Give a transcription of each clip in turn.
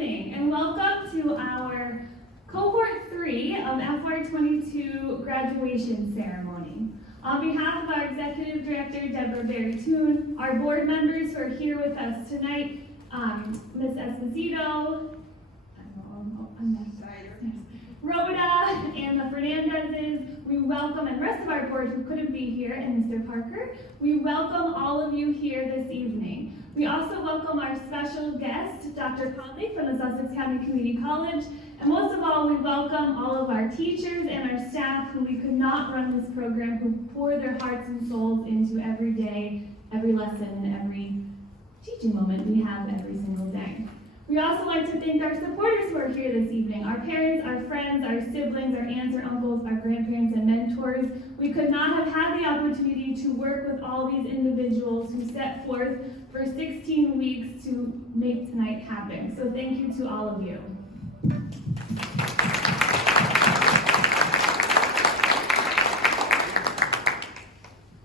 evening and welcome to our Cohort 3 of FY22 graduation ceremony. On behalf of our Executive Director, Deborah Berry-Toon, our board members who are here with us tonight, Ms. Esposito, Rhoda, and the Fernandezes, we welcome, and the rest of our board who couldn't be here, and Mr. Parker, we welcome all of you here this evening. We also welcome our special guest, Dr. Conley from the Sussex County Community College, and most of all, we welcome all of our teachers and our staff who we could not run this program, who pour their hearts and souls into every day, every lesson, and every teaching moment we have every single day. We also like to thank our supporters who are here this evening, our parents, our friends, our siblings, our aunts, our uncles, our grandparents, and mentors. We could not have had the opportunity to work with all these individuals who set forth for 16 weeks to make tonight happen. So thank you to all of you.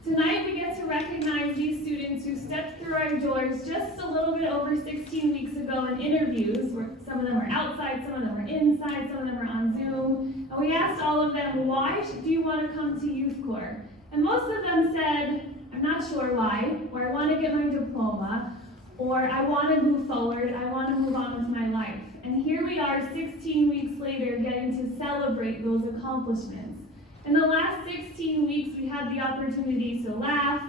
Tonight we get to recognize these students who stepped through our doors just a little bit over 16 weeks ago in interviews, where some of them are outside, some of them are inside, some of them are on Zoom. And we asked all of them, why do you want to come to Youth Corps? And most of them said, I'm not sure why, or I want to get my diploma, or I want to move forward, I want to move on with my life. And here we are 16 weeks later getting to celebrate those accomplishments. In the last 16 weeks, we had the opportunity to laugh,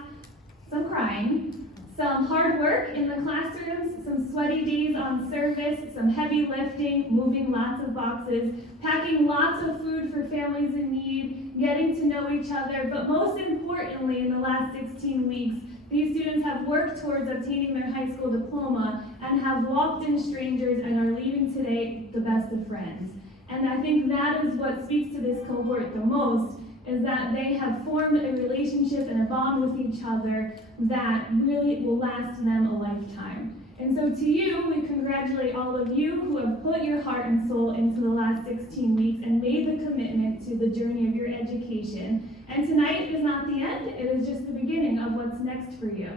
some crying, some hard work in the classrooms, some sweaty days on service, some heavy lifting, moving lots of boxes, packing lots of food for families in need, getting to know each other, but most importantly, in the last 16 weeks, these students have worked towards obtaining their high school diploma and have walked in strangers and are leaving today the best of friends. And I think that is what speaks to this cohort the most, is that they have formed a relationship and a bond with each other that really will last them a lifetime. And so to you, we congratulate all of you who have put your heart and soul into the last 16 weeks and made the commitment to the journey of your education. And tonight is not the end, it is just the beginning of what's next for you.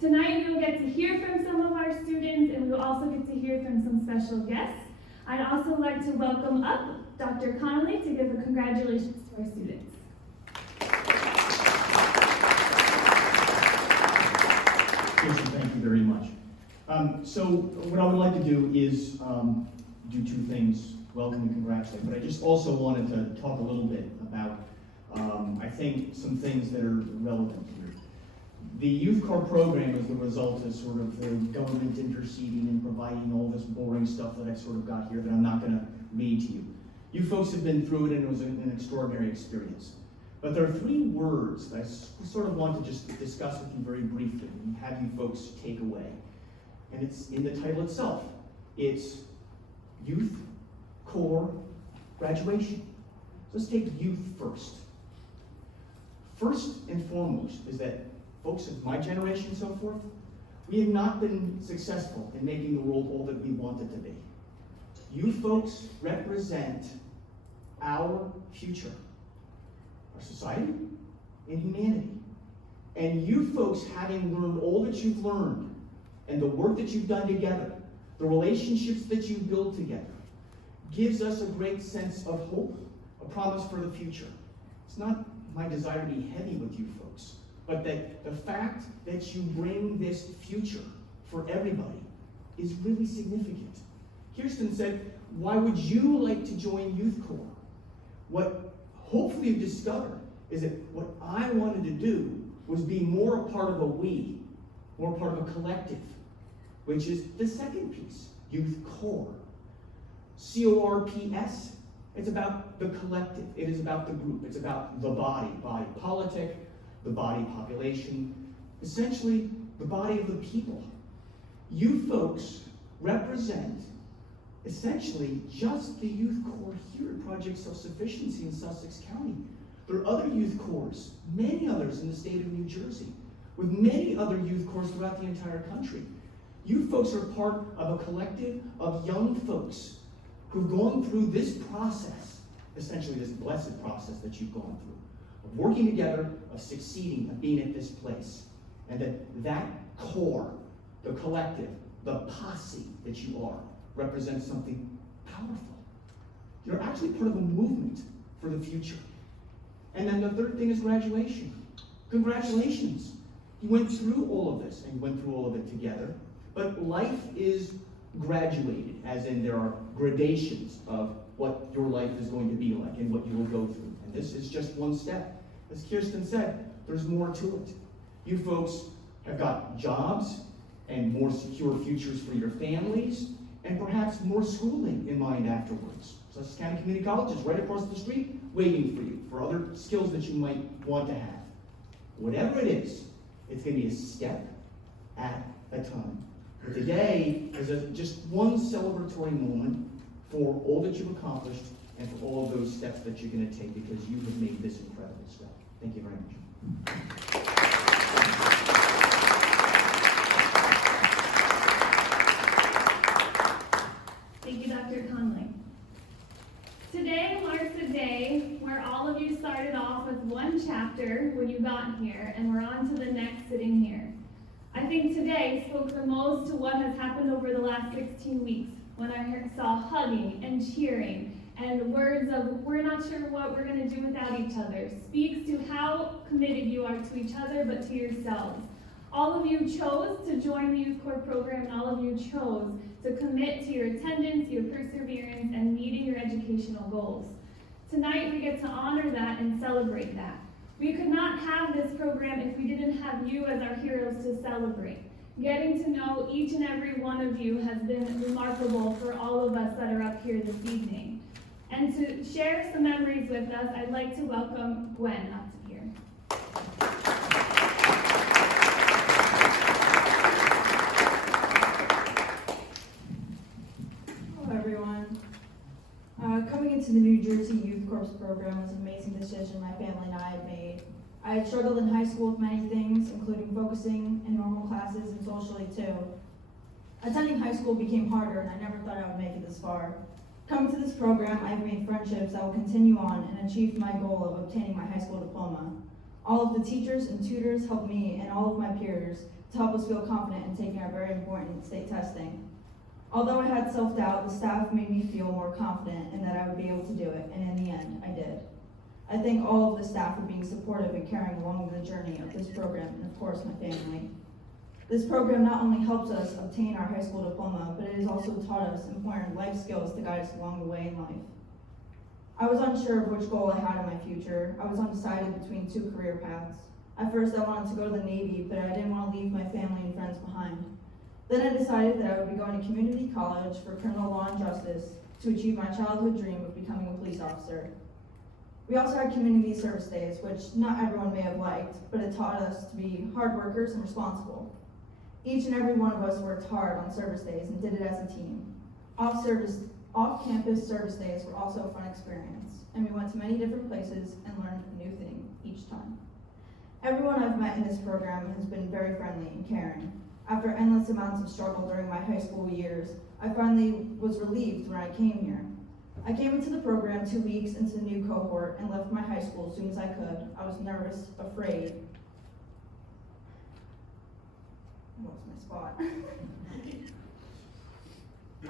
Tonight we will get to hear from some of our students, and we will also get to hear from some special guests. I'd also like to welcome up Dr. Connolly to give a congratulations to our students. Kirsten, thank you very much. So what I would like to do is do two things, welcome and congratulate, but I just also wanted to talk a little bit about, I think, some things that are relevant here. The Youth Corps program is the result of sort of the government interceding and providing all this boring stuff that I've sort of got here that I'm not going to read to you. You folks have been through it and it was an extraordinary experience. But there are three words that I sort of want to just discuss with you very briefly and have you folks take away. And it's in the title itself. It's Youth Corps Graduation. Let's take youth first. First and foremost is that folks of my generation and so forth, we have not been successful in making the world all that we want it to be. You folks represent our future, our society, and humanity. And you folks, having learned all that you've learned, and the work that you've done together, the relationships that you build together, gives us a great sense of hope, a promise for the future. It's not my desire to be heavy with you folks, but that the fact that you bring this future for everybody is really significant. Kirsten said, why would you like to join Youth Corps? What hopefully you discovered is that what I wanted to do was be more a part of a we, more part of a collective, which is the second piece, Youth Corps. C-O-R-P-S, it's about the collective. It is about the group. It's about the body politic, the body population, essentially the body of the people. You folks represent essentially just the Youth Corps here at Project Self-Sufficiency in Sussex County. There are other youth corps, many others in the state of New Jersey, with many other youth corps throughout the entire country. You folks are part of a collective of young folks who've gone through this process, essentially this blessed process that you've gone through, of working together, of succeeding, of being at this place. And that core, the collective, the posse that you are, represents something powerful. You're actually part of a movement for the future. And then the third thing is graduation. Congratulations. You went through all of this, and you went through all of it together. But life is graduated, as in there are gradations of what your life is going to be like and what you will go through. And this is just one step. As Kirsten said, there's more to it. You folks have got jobs and more secure futures for your families, and perhaps more schooling in mind afterwards. Sussex County Community College is right across the street waiting for you for other skills that you might want to have. Whatever it is, it's going to be a step at a time. But today is just one celebratory moment for all that you've accomplished and for all of those steps that you're going to take, because you have made this incredible step. Thank you very much. Thank you, Dr. Conley. Today marks a day where all of you started off with one chapter when you got here, and we're on to the next sitting here. I think today spoke the most to what has happened over the last 16 weeks, when I saw hugging and cheering and words of, we're not sure what we're going to do without each other, speaks to how committed you are to each other, but to yourselves. All of you chose to join the Youth Corps program, and all of you chose to commit to your attendance, your perseverance, and meeting your educational goals. Tonight, we get to honor that and celebrate that. We could not have this program if we didn't have you as our heroes to celebrate. Getting to know each and every one of you has been remarkable for all of us that are up here this evening. And to share some memories with us, I'd like to welcome Gwen up to here. Hello, everyone. Coming into the New Jersey Youth Corps program was an amazing decision my family and I had made. I had struggled in high school with many things, including focusing in normal classes and socially too. Attending high school became harder, and I never thought I would make it this far. Coming to this program, I've made friendships that will continue on and achieve my goal of obtaining my high school diploma. All of the teachers and tutors helped me and all of my peers to help us feel confident in taking our very important state testing. Although I had self-doubt, the staff made me feel more confident in that I would be able to do it, and in the end, I did. I thank all of the staff for being supportive and carrying along the journey of this program, and of course, my family. This program not only helps us obtain our high school diploma, but it has also taught us important life skills to guide us along the way in life. I was unsure of which goal I had in my future. I was undecided between two career paths. At first, I wanted to go to the Navy, but I didn't want to leave my family and friends behind. Then I decided that I would be going to community college for criminal law and justice to achieve my childhood dream of becoming a police officer. We also had community service days, which not everyone may have liked, but it taught us to be hard workers and responsible. Each and every one of us worked hard on service days and did it as a team. Off-campus service days were also a fun experience, and we went to many different places and learned a new thing each time. Everyone I've met in this program has been very friendly and caring. After endless amounts of struggle during my high school years, I finally was relieved when I came here. I came into the program 2 weeks into the new cohort and left my high school as soon as I could. I was nervous, afraid. I lost my spot.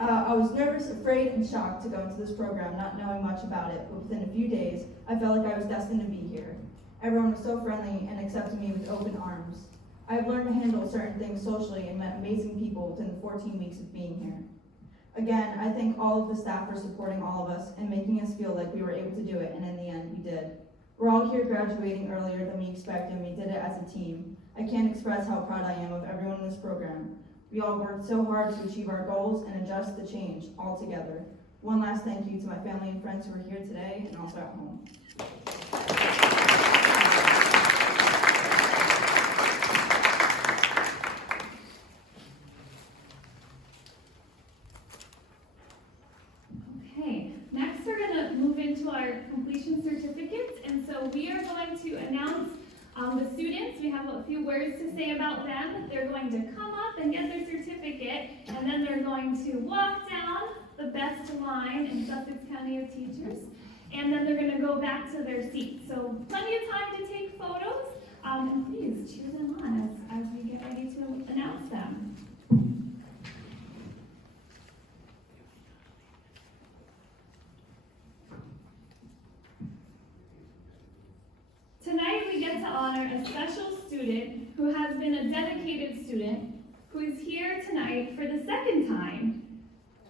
I was nervous, afraid, and shocked to go into this program, not knowing much about it, but within a few days, I felt like I was destined to be here. Everyone was so friendly and accepted me with open arms. I have learned to handle certain things socially and met amazing people within the 14 weeks of being here. Again, I thank all of the staff for supporting all of us and making us feel like we were able to do it, and in the end, we did. We're all here graduating earlier than we expected, and we did it as a team. I can't express how proud I am of everyone in this program. We all worked so hard to achieve our goals and adjust to change all together. One last thank you to my family and friends who are here today and also at home. Into our completion certificates, and so we are going to announce the students. We have a few words to say about them. They're going to come up and get their certificate, and then they're going to walk down the best line in Sussex County of Teachers, and then they're going to go back to their seats. So plenty of time to take photos, and please cheer them on as we get ready to announce them. to honor a special student who has been a dedicated student who is here tonight for the second time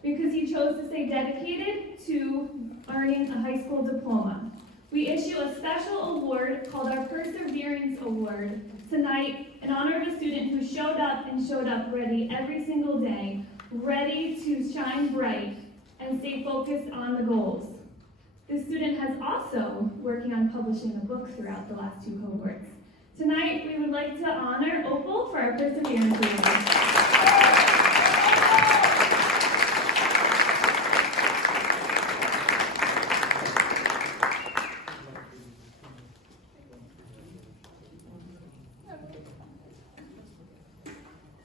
because he chose to stay dedicated to earning a high school diploma. We issue a special award called our Perseverance Award tonight in honor of a student who showed up ready every single day, ready to shine bright and stay focused on the goals. This student has also working on publishing a book throughout the last 2 cohorts. Tonight, we would like to honor Opal for our Perseverance Award.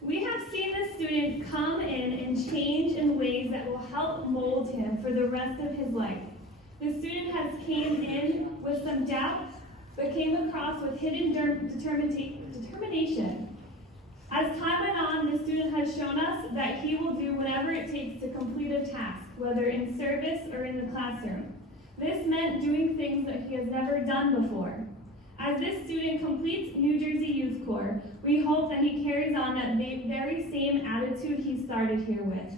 We have seen the student come in and change in ways that will help mold him for the rest of his life. The student has came in with some doubt, but came across with hidden determination. As time went on, the student has shown us that he will do whatever it takes to complete a task, whether in service or in the classroom. This meant doing things that he has never done before. As this student completes New Jersey Youth Corps, we hope that he carries on that very same attitude he started here with.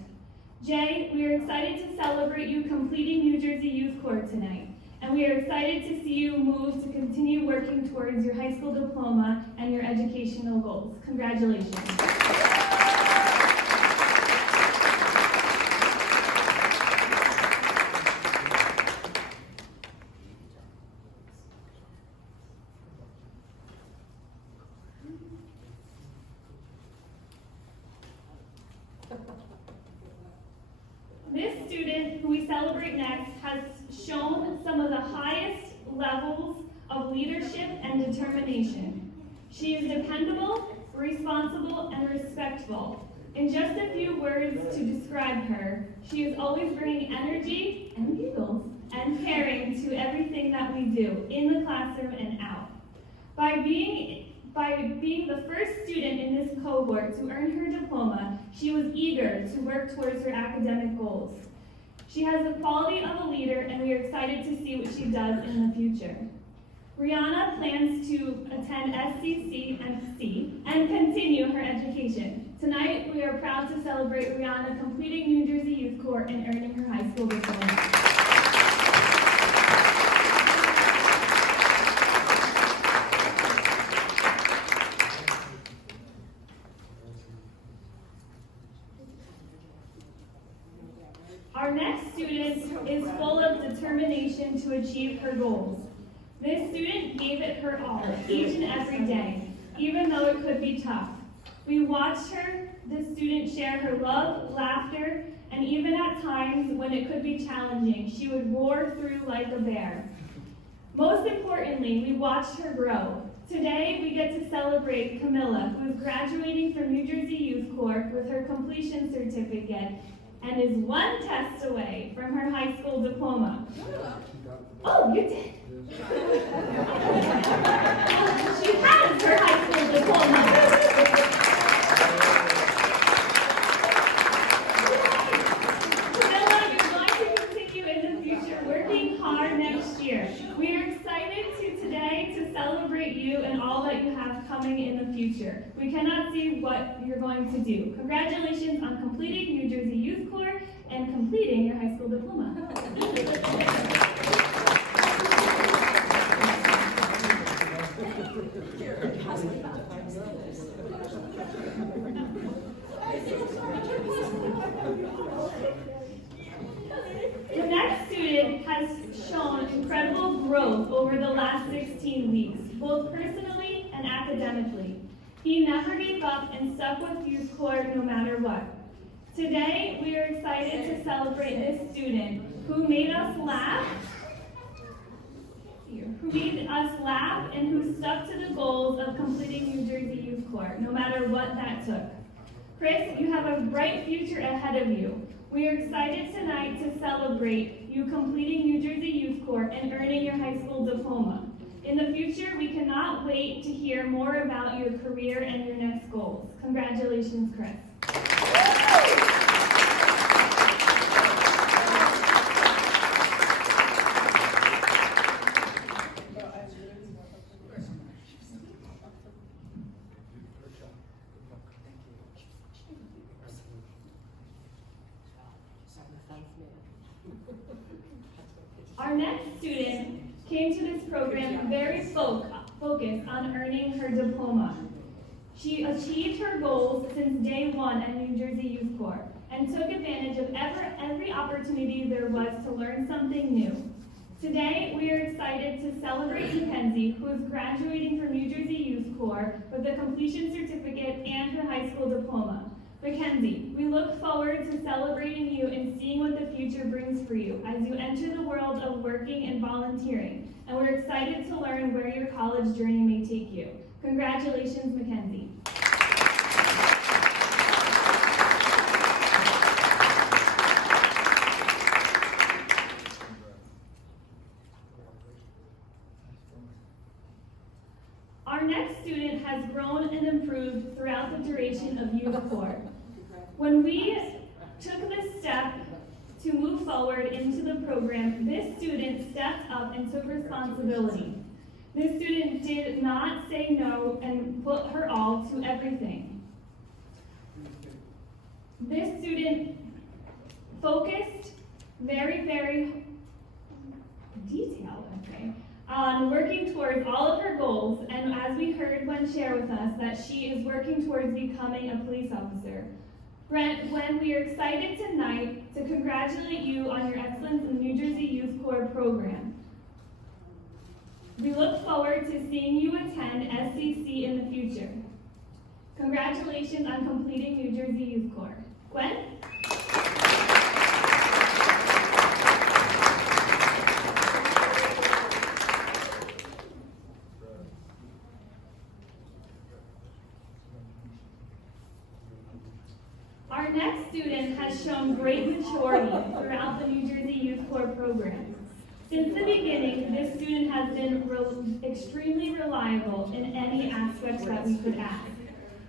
Jay, we are excited to celebrate you completing New Jersey Youth Corps tonight, and we are excited to see you move to continue working towards your high school diploma and your educational goals. Congratulations. This student, who we celebrate next, has shown some of the highest levels of leadership and determination. She is dependable, responsible, and respectful. In just a few words to describe her, she is always bringing energy and giggles and caring to everything that we do, in the classroom and out. By being the first student in this cohort to earn her diploma, she was eager to work towards her academic goals. She has the quality of a leader, and we are excited to see what she does in the future. Rihanna plans to attend SCC and C and continue her education. Tonight, we are proud to celebrate Rihanna completing New Jersey Youth Corps and earning her high school diploma. Our next student is full of determination to achieve her goals. This student gave it her all, each and every day, even though it could be tough. We watched this student share her love, laughter, and even at times when it could be challenging, she would roar through like a bear. Most importantly, we watched her grow. Today, we get to celebrate Camilla, who is graduating from New Jersey Youth Corps with her completion certificate and is one test away from her high school diploma. Oh, you did? She has her high school diploma. Camilla, you're going to continue in the future working hard next year. We are excited today to celebrate you and all that you have coming in the future. We cannot see what you're going to do. Congratulations on completing New Jersey Youth Corps and completing your high school diploma. The next student has shown incredible growth over the last 16 weeks, both personally and academically. He never gave up and stuck with Youth Corps no matter what. Today, we are excited to celebrate this student who made us laugh, and who stuck to the goals of completing New Jersey Youth Corps, no matter what that took. Chris, you have a bright future ahead of you. We are excited tonight to celebrate you completing New Jersey Youth Corps and earning your high school diploma. In the future, we cannot wait to hear more about your career and your next goals. Congratulations, Chris. Our next student came to this program very focused on earning her diploma. She achieved her goals since day one at New Jersey Youth Corps and took advantage of every opportunity there was to learn something new. Today, we are excited to celebrate Mackenzie, who is graduating from New Jersey Youth Corps with a completion certificate and her high school diploma. Mackenzie, we look forward to celebrating you and seeing what the future brings for you as you enter the world of working and volunteering, and we're excited to learn where your college journey may take you. Congratulations, Mackenzie. Our next student has grown and improved throughout the duration of Youth Corps. When we took this step to move forward into the program, this student stepped up and took responsibility. This student did not say no and put her all to everything. This student focused very detailed, on working towards all of her goals, and as we heard Gwen share with us, that she is working towards becoming a police officer. Gwen, we are excited tonight to congratulate you on your excellence in the New Jersey Youth Corps program. We look forward to seeing you attend SCC in the future. Congratulations on completing New Jersey Youth Corps. Gwen? Our next student has shown great maturity throughout the New Jersey Youth Corps program. Since the beginning, this student has been extremely reliable in any aspect that we could ask.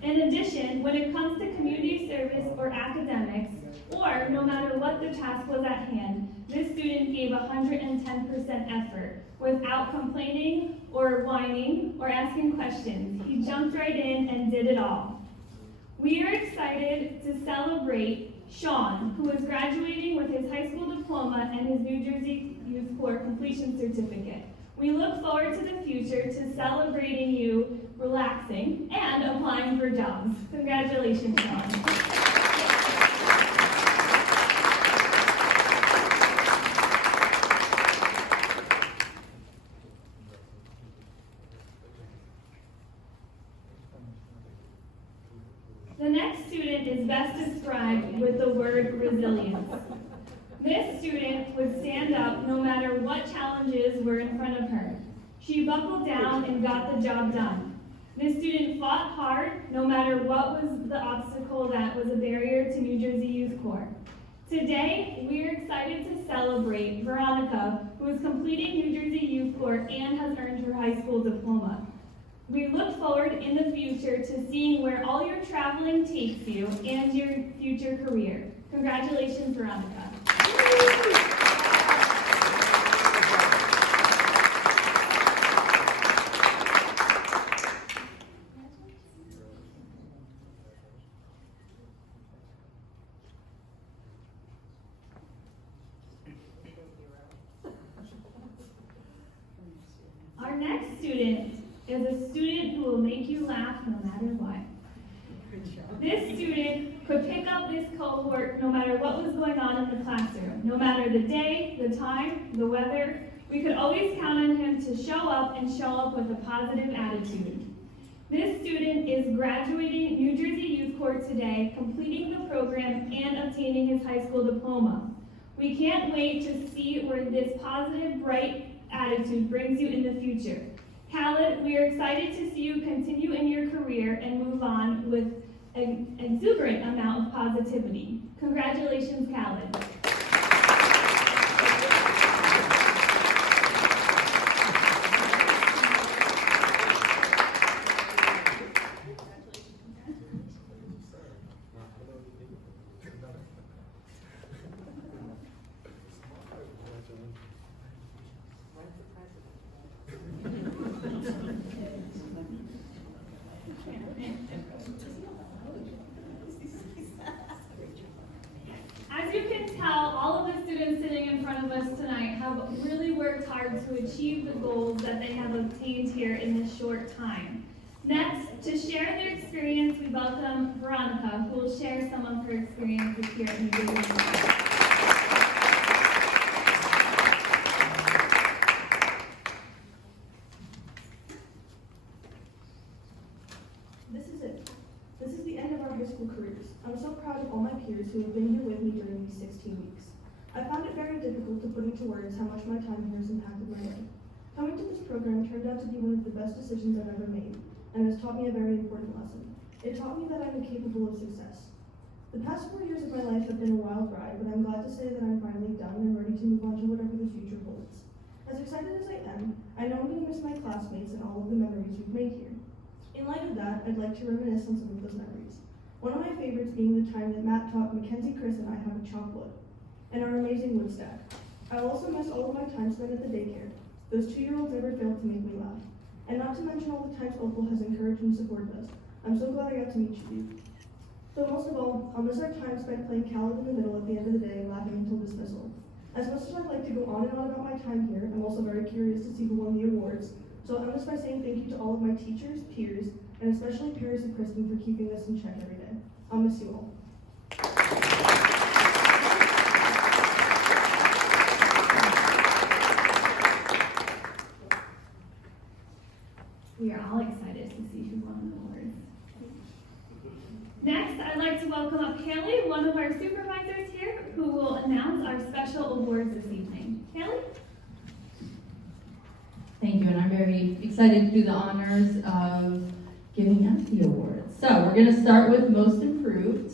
In addition, when it comes to community service or academics, or no matter what the task was at hand, this student gave 110% effort without complaining or whining or asking questions. He jumped right in and did it all. We are excited to celebrate Sean, who is graduating with his high school diploma and his New Jersey Youth Corps completion certificate. We look forward to the future to celebrating you, relaxing, and applying for jobs. Congratulations, Sean. The next student is best described with the word resilience. This student would stand up no matter what challenges were in front of her. She buckled down and got the job done. This student fought hard no matter what was the obstacle that was a barrier to New Jersey Youth Corps. Today, we are excited to celebrate Veronica, who is completing New Jersey Youth Corps and has earned her high school diploma. We look forward in the future to seeing where all your traveling takes you and your future career. Congratulations, Veronica. Our next student is a student who will make you laugh no matter what. This student could pick up this cohort no matter what was going on in the classroom, no matter the day, the time, the weather. We could always count on him to show up with a positive attitude. This student is graduating New Jersey Youth Corps today, completing the program and obtaining his high school diploma. We can't wait to see where this positive, bright attitude brings you in the future. Khaled, we are excited to see you continue in your career and move on with an exuberant amount of positivity. Congratulations, Khaled. As you can tell, all of the students sitting in front of us tonight have really worked hard to achieve the goals that they have obtained here in this short time. Next, to share their experience, we welcome Veronica, who will share some of her experiences here at New Jersey. This is it. This is the end of our high school careers. I'm so proud of all my peers who have been here with me during these 16 weeks. I found it very difficult to put into words how much my time here has impacted my life. Coming to this program turned out to be one of the best decisions I've ever made, and has taught me a very important lesson. It taught me that I'm capable of success. The past 4 years of my life have been a wild ride, but I'm glad to say that I'm finally done and ready to move on to whatever the future holds. As excited as I am, I know I'm going to miss my classmates and all of the memories we've made here. In light of that, I'd like to reminisce on some of those memories. One of my favorites being the time that Matt taught Mackenzie, Chris, and I how to chop wood, and our amazing wood stack. I'll also miss all of my time spent at the daycare. Those 2-year-olds never failed to make me laugh. And not to mention all the times Opal has encouraged and supported us. I'm so glad I got to meet you. But most of all, I'll miss our time spent playing Cowell in the middle at the end of the day and laughing until dismissal. As much as I'd like to go on and on about my time here, I'm also very curious to see who won the awards. So I'll end this by saying thank you to all of my teachers, peers, and especially Paris and Kristen for keeping us in check every day. I'll miss you all. We are all excited to see who won the awards. Next, I'd like to welcome up Haley, one of our supervisors here, who will announce our special awards this evening. Haley? Thank you, and I'm very excited to do the honors of giving out the awards. So we're going to start with Most Improved.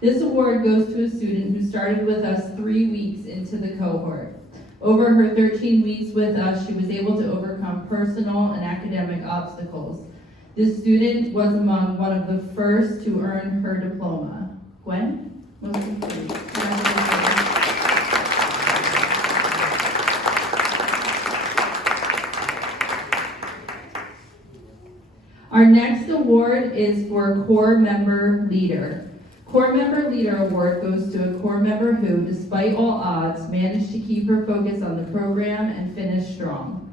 This award goes to a student who started with us 3 weeks into the cohort. Over her 13 weeks with us, she was able to overcome personal and academic obstacles. This student was among one of the first to earn her diploma. Gwen? Most Improved. Our next award is for Core Member Leader. Core Member Leader Award goes to a core member who, despite all odds, managed to keep her focus on the program and finish strong.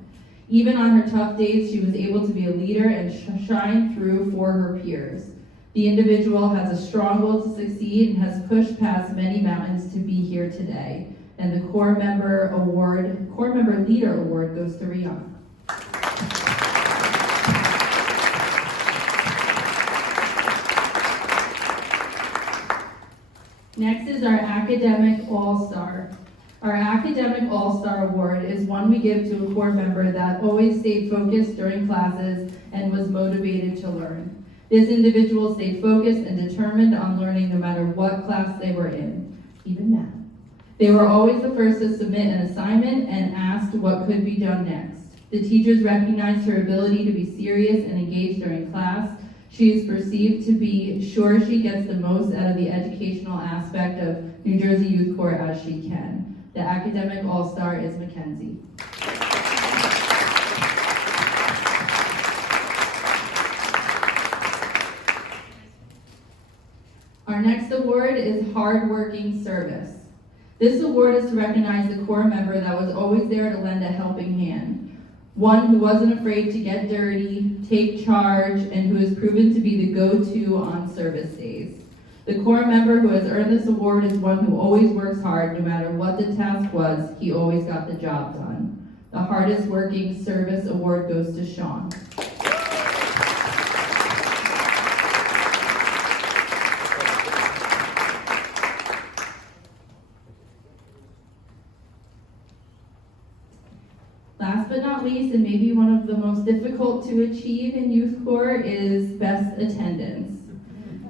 Even on her tough days, she was able to be a leader and shine through for her peers. The individual has a strong will to succeed and has pushed past many mountains to be here today. And the Core Member Leader Award goes to Rihanna. Next is our Academic All-Star. Our Academic All-Star Award is one we give to a core member that always stayed focused during classes and was motivated to learn. This individual stayed focused and determined on learning no matter what class they were in, even math. They were always the first to submit an assignment and asked what could be done next. The teachers recognized her ability to be serious and engaged during class. She is perceived to be sure she gets the most out of the educational aspect of New Jersey Youth Corps as she can. The Academic All-Star is Mackenzie. Our next award is Hardworking Service. This award is to recognize the core member that was always there to lend a helping hand. One who wasn't afraid to get dirty, take charge, and who has proven to be the go-to on service days. The core member who has earned this award is one who always works hard. No matter what the task was, he always got the job done. The Hardest Working Service Award goes to Sean. Last but not least, and maybe one of the most difficult to achieve in Youth Corps, is Best Attendance.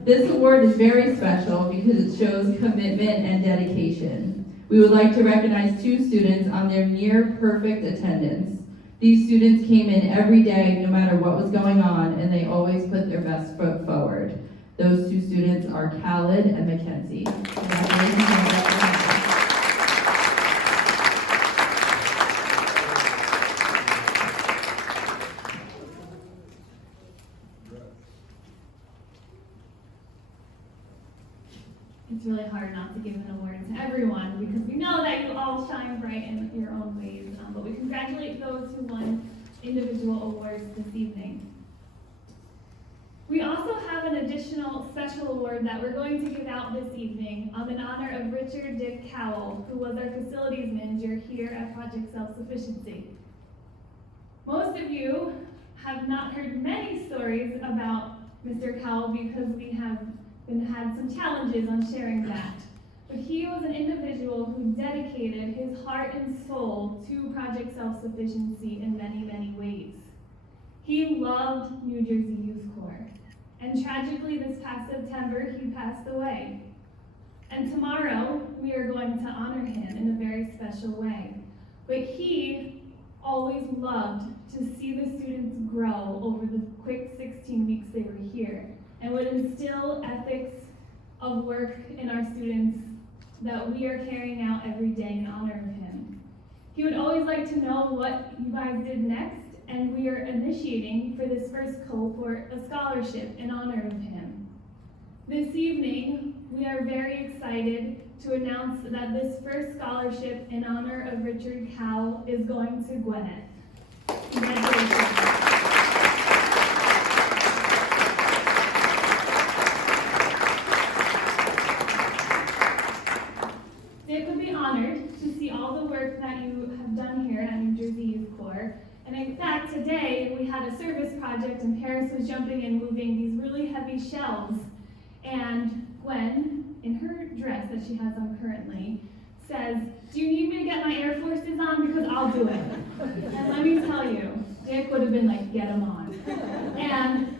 This award is very special because it shows commitment and dedication. We would like to recognize 2 students on their near perfect attendance. These students came in every day no matter what was going on, and they always put their best foot forward. Those 2 students are Khaled and Mackenzie. It's really hard not to give an award to everyone right in your own ways. But we congratulate those who won individual awards this evening. We also have an additional special award that we're going to give out this evening in honor of Richard Dick Cowell, who was our facilities manager here at Project Self-Sufficiency. Most of you have not heard many stories about Mr. Cowell because we have had some challenges on sharing that. But he was an individual who dedicated his heart and soul to Project Self-Sufficiency in many, many ways. He loved New Jersey Youth Corps, and tragically this past September he passed away. And tomorrow we are going to honor him in a very special way. But he always loved to see the students grow over the quick 16 weeks they were here, and would instill ethics of work in our students that we are carrying out every day in honor of him. He would always like to know what you guys did next, and we are initiating for this first cohort a scholarship in honor of him. This evening, we are very excited to announce that this first scholarship in honor of Richard Cowell is going to Gwyneth. Congratulations. Dick would be honored to see all the work that you have done here at New Jersey Youth Corps. And in fact, today we had a service project and Paris was jumping in moving these really heavy shelves. And Gwen, in her dress that she has on currently, says, "Do you need me to get my Air Forces on? Because I'll do it." And let me tell you, Dick would have been like, "Get them on." And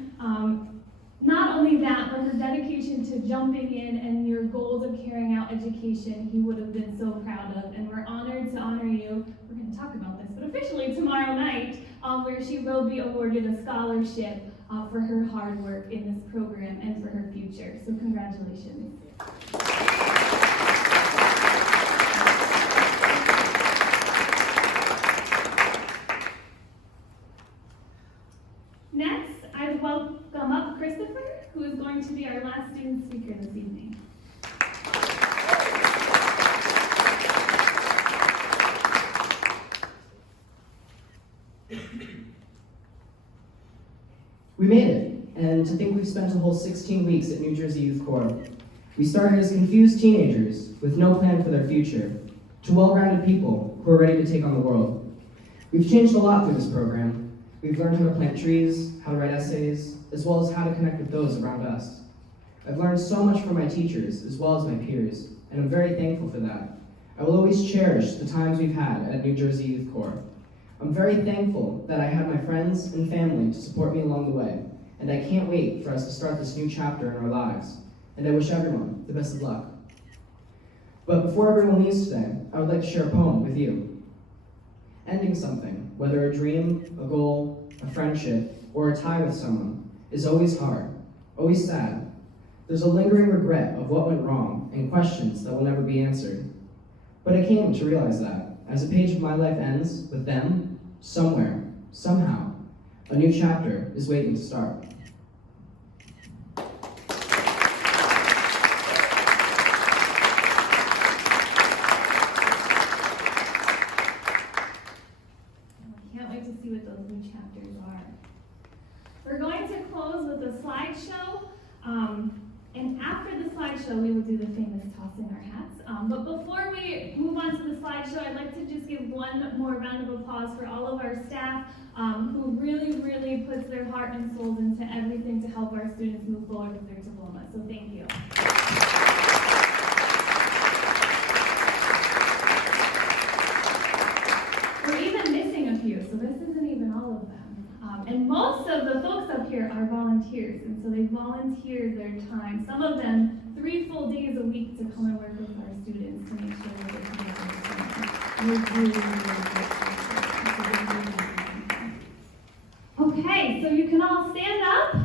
not only that, but her dedication to jumping in and your goals of carrying out education, he would have been so proud of. And we're honored to honor you. We're going to talk about this, but officially tomorrow night, where she will be awarded a scholarship for her hard work in this program and for her future. So congratulations. Next, I welcome up Christopher, who is going to be our last student speaker this evening. We made it, and to think we've spent a whole 16 weeks at New Jersey Youth Corps. We started as confused teenagers with no plan for their future, to well-rounded people who are ready to take on the world. We've changed a lot through this program. We've learned how to plant trees, how to write essays, as well as how to connect with those around us. I've learned so much from my teachers, as well as my peers, and I'm very thankful for that. I will always cherish the times we've had at New Jersey Youth Corps. I'm very thankful that I had my friends and family to support me along the way, and I can't wait for us to start this new chapter in our lives, and I wish everyone the best of luck. But before everyone leaves today, I would like to share a poem with you. Ending something, whether a dream, a goal, a friendship, or a tie with someone, is always hard, always sad. There's a lingering regret of what went wrong and questions that will never be answered. But I came to realize that, as a page of my life ends with them, somewhere, somehow, a new chapter is waiting to start. Can't wait to see what those new chapters are. We're going to close with a slideshow, and after the slideshow, we will do the famous tossing our hats. But before we move on to the slideshow, I'd like to just give one more round of applause for all of our staff who really, really puts their heart and souls into everything to help our students move forward with their diploma. So thank you. We're even missing a few, so this isn't even all of them. And most of the folks up here are volunteers, and so they volunteered their time, some of them 3 full days a week, to come and work with our students to make sure that they're coming to We're really, really grateful. Okay, so you can all stand up.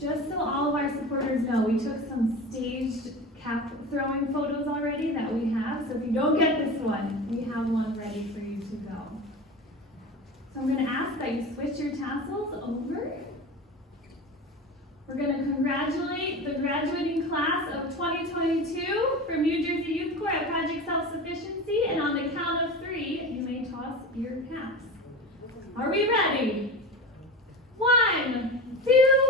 Just so all of our supporters know, we took some staged cap throwing photos already that we have, so if you don't get this one, we have one ready for you to go. So I'm going to ask that you switch your tassels over. We're going to congratulate the graduating class of 2022 from New Jersey Youth Corps at Project Self-Sufficiency, and on the count of 3, you may toss your caps. Are we ready? 1, 2,